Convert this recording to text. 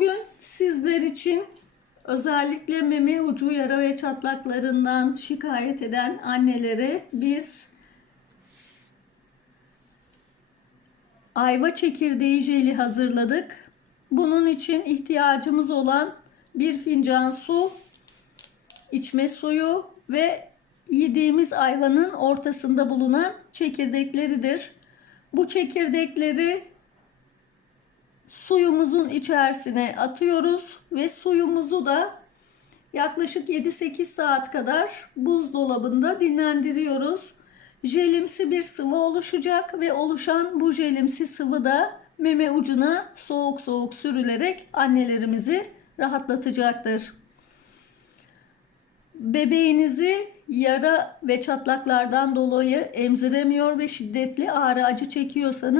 Bugün sizler için özellikle meme ucu yara ve çatlaklarından şikayet eden annelere biz ayva çekirdeği jeli hazırladık. Bunun için ihtiyacımız olan bir fincan su, içme suyu ve yediğimiz ayvanın ortasında bulunan çekirdekleridir. Bu çekirdekleri suyumuzun içerisine atıyoruz ve suyumuzu da yaklaşık 7-8 saat kadar buzdolabında dinlendiriyoruz. Jelimsi bir sıvı oluşacak ve oluşan bu jelimsi sıvı da meme ucuna soğuk soğuk sürülerek annelerimizi rahatlatacaktır. Bebeğinizi yara ve çatlaklardan dolayı emziremiyor ve şiddetli ağrı acı çekiyorsanız